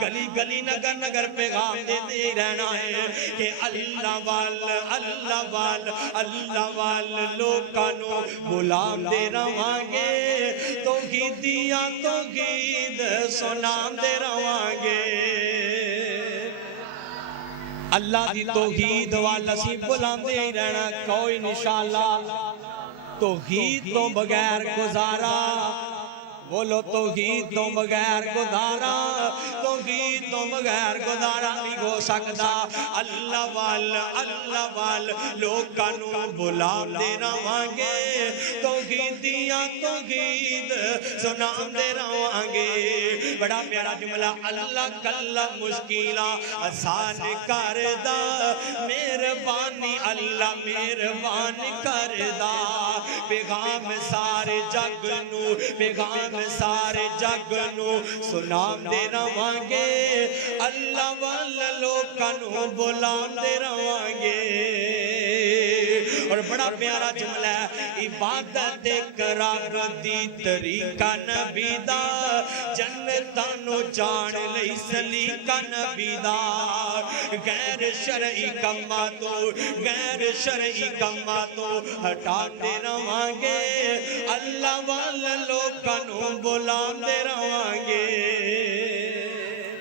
گلی گلی نگر نگر پیغام دیتے رہنا ہے کہ اللہ وال لوکانو غلام دے روانگے توحیدیاں توحید سنام دے روانگے اللہ دی توحید والا سی بلاندے ہی رہنا کوئی انشاءاللہ توحید تو بغیر گزارا بولو توحید تو بغیر گزارا توحید تو بغیر گزارا نہیں ہو سکتا اللہ وال لوکانو بلام دے روانگے توحیدیاں توحید سنام دے روانگے بڑا پیارا جملہ اللہ کلا مشکلہ آسان کردہ مہربانی اللہ مہربانی کردہ پیغام سارے جگ نو پیغام سارے جگ نو سنام دے روانگے اللہ والا لوکانو بلام دے روانگے اور بڑا پیارا جملہ ہے عبادت قرار دی طریقہ نبی دا جنتانو جان لئی سلیقہ نبی دا غیر شرعی کما تو ہٹا دے روانگے اللہ والا لوکانو بلام دے روانگے